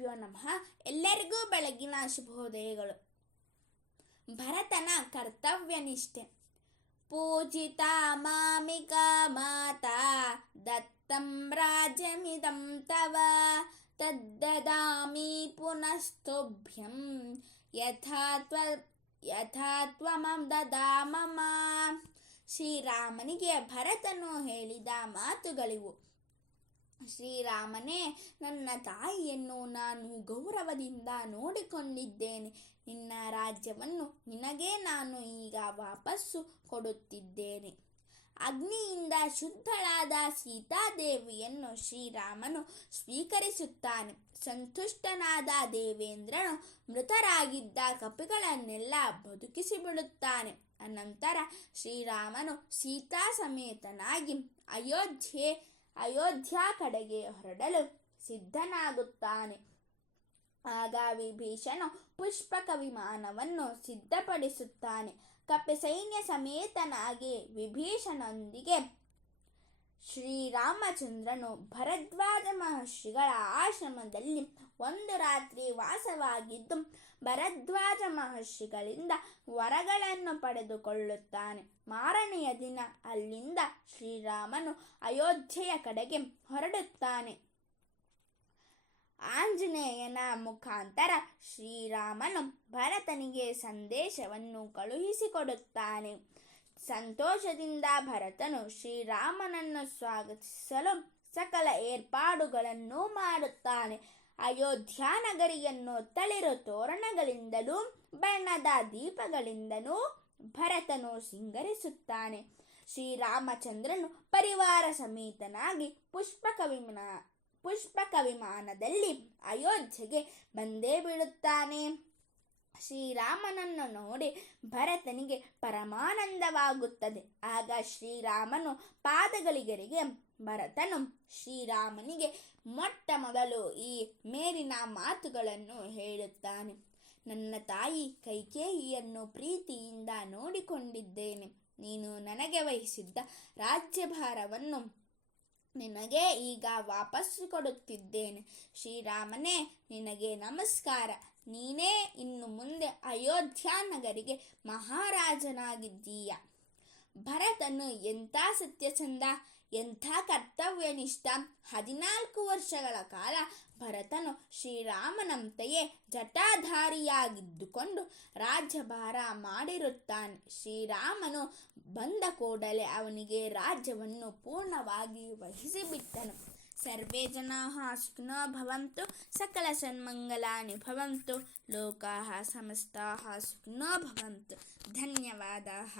ಗುರುಭ್ಯೋ ನಮಃ. ಎಲ್ಲರಿಗೂ ಬೆಳಗಿನ ಶುಭೋದಯಗಳು. ಭರತನ ಕರ್ತವ್ಯ ನಿಷ್ಠೆ. ಪೂಜಿತ ಮಾಮಿಕಾ ಮಾತಾ ದತ್ತಂ ರಾಜ್ಯಮಿದಂ ತವ ತದ್ದದಾಮಿ ಪುನಸ್ತುಭ್ಯಂ ಯಥಾ ತ್ವಮಂ ದದಾಮಮ. ಶ್ರೀರಾಮನಿಗೆ ಭರತನು ಹೇಳಿದ ಮಾತುಗಳಿವು. ಶ್ರೀರಾಮನೇ, ನನ್ನ ತಾಯಿಯನ್ನು ನಾನು ಗೌರವದಿಂದ ನೋಡಿಕೊಂಡಿದ್ದೇನೆ. ನಿನ್ನ ರಾಜ್ಯವನ್ನು ನಿನಗೇ ನಾನು ಈಗ ವಾಪಸ್ಸು ಕೊಡುತ್ತಿದ್ದೇನೆ. ಅಗ್ನಿಯಿಂದ ಶುದ್ಧಳಾದ ಸೀತಾದೇವಿಯನ್ನು ಶ್ರೀರಾಮನು ಸ್ವೀಕರಿಸುತ್ತಾನೆ. ಸಂತುಷ್ಟನಾದ ದೇವೇಂದ್ರನು ಮೃತರಾಗಿದ್ದ ಕಪಿಗಳನ್ನೆಲ್ಲ ಬದುಕಿಸಿಬಿಡುತ್ತಾನೆ. ಅನಂತರ ಶ್ರೀರಾಮನು ಸೀತಾ ಸಮೇತನಾಗಿ ಅಯೋಧ್ಯ ಕಡೆಗೆ ಹೊರಡಲು ಸಿದ್ಧನಾಗುತ್ತಾನೆ. ಆಗ ವಿಭೀಷಣ ಪುಷ್ಪಕ ವಿಮಾನವನ್ನು ಸಿದ್ಧಪಡಿಸುತ್ತಾನೆ. ಕಪಿ ಸೈನ್ಯ ಸಮೇತನಾಗಿ ವಿಭೀಷಣನೊಂದಿಗೆ ಶ್ರೀರಾಮಚಂದ್ರನು ಭರದ್ವಾಜ ಮಹರ್ಷಿಗಳ ಆಶ್ರಮದಲ್ಲಿ ಒಂದು ರಾತ್ರಿ ವಾಸವಾಗಿದ್ದು ಭರದ್ವಾಜ ಮಹರ್ಷಿಗಳಿಂದ ವರಗಳನ್ನು ಪಡೆದುಕೊಳ್ಳುತ್ತಾನೆ. ಮಾರನೆಯ ದಿನ ಅಲ್ಲಿಂದ ಶ್ರೀರಾಮನು ಅಯೋಧ್ಯೆಯ ಕಡೆಗೆ ಹೊರಡುತ್ತಾನೆ. ಆಂಜನೇಯನ ಮುಖಾಂತರ ಶ್ರೀರಾಮನು ಭರತನಿಗೆ ಸಂದೇಶವನ್ನು ಕಳುಹಿಸಿಕೊಡುತ್ತಾನೆ. ಸಂತೋಷದಿಂದ ಭರತನು ಶ್ರೀರಾಮನನ್ನು ಸ್ವಾಗತಿಸಲು ಸಕಲ ಏರ್ಪಾಡುಗಳನ್ನು ಮಾಡುತ್ತಾನೆ. ಅಯೋಧ್ಯ ನಗರಿಯನ್ನು ತಳಿರು ತೋರಣಗಳಿಂದಲೂ ಬಣ್ಣದ ದೀಪಗಳಿಂದಲೂ ಭರತನು ಸಿಂಗರಿಸುತ್ತಾನೆ. ಶ್ರೀರಾಮಚಂದ್ರನು ಪರಿವಾರ ಸಮೇತನಾಗಿ ಪುಷ್ಪಕ ವಿಮಾನದಲ್ಲಿ ಅಯೋಧ್ಯೆಗೆ ಬಂದೇ ಬೀಳುತ್ತಾನೆ. ಶ್ರೀರಾಮನನ್ನು ನೋಡಿ ಭರತನಿಗೆ ಪರಮಾನಂದವಾಗುತ್ತದೆ. ಆಗ ಶ್ರೀರಾಮನು ಪಾದಗಳಿಗೆರಿಗೆ ಭರತನು ಶ್ರೀರಾಮನಿಗೆ ಮೊಟ್ಟ ಮೊದಲು ಈ ಮೇಲಿನ ಮಾತುಗಳನ್ನು ಹೇಳುತ್ತಾನೆ. ನನ್ನ ತಾಯಿ ಕೈಕೇಯಿಯನ್ನು ಪ್ರೀತಿಯಿಂದ ನೋಡಿಕೊಂಡಿದ್ದೇನೆ. ನೀನು ನನಗೆ ವಹಿಸಿದ್ದ ರಾಜ್ಯಭಾರವನ್ನು ನಿನಗೆ ಈಗ ವಾಪಸ್ಸು ಕೊಡುತ್ತಿದ್ದೇನೆ. ಶ್ರೀರಾಮನೇ, ನಿನಗೆ ನಮಸ್ಕಾರ. ನೀನೇ ಇನ್ನು ಮುಂದೆ ಅಯೋಧ್ಯ ನಗರಿಗೆ ಮಹಾರಾಜನಾಗಿದ್ದೀಯ. ಭರತನು ಎಂಥ ಸತ್ಯಚಂದ, ಎಂಥ ಕರ್ತವ್ಯನಿಷ್ಠ. 14 ವರ್ಷಗಳ ಕಾಲ ಭರತನು ಶ್ರೀರಾಮನಂತೆಯೇ ಜಟಾಧಾರಿಯಾಗಿದ್ದುಕೊಂಡು ರಾಜ್ಯಭಾರ ಮಾಡಿರುತ್ತಾನೆ. ಶ್ರೀರಾಮನು ಬಂದ ಕೂಡಲೇ ಅವನಿಗೆ ರಾಜ್ಯವನ್ನು ಪೂರ್ಣವಾಗಿ ವಹಿಸಿಬಿಟ್ಟನು. ಸರ್ವೇ ಜನಾಃ ಸುಖಿನೋ ಭವಂತು, ಸಕಲ ಸನ್ಮಂಗಲಾನಿ ಭವಂತು, ಲೋಕಾಃ ಸಮಸ್ತಾಃ ಸುಖಿನೋ ಭವಂತು. ಧನ್ಯವಾದಾಃ.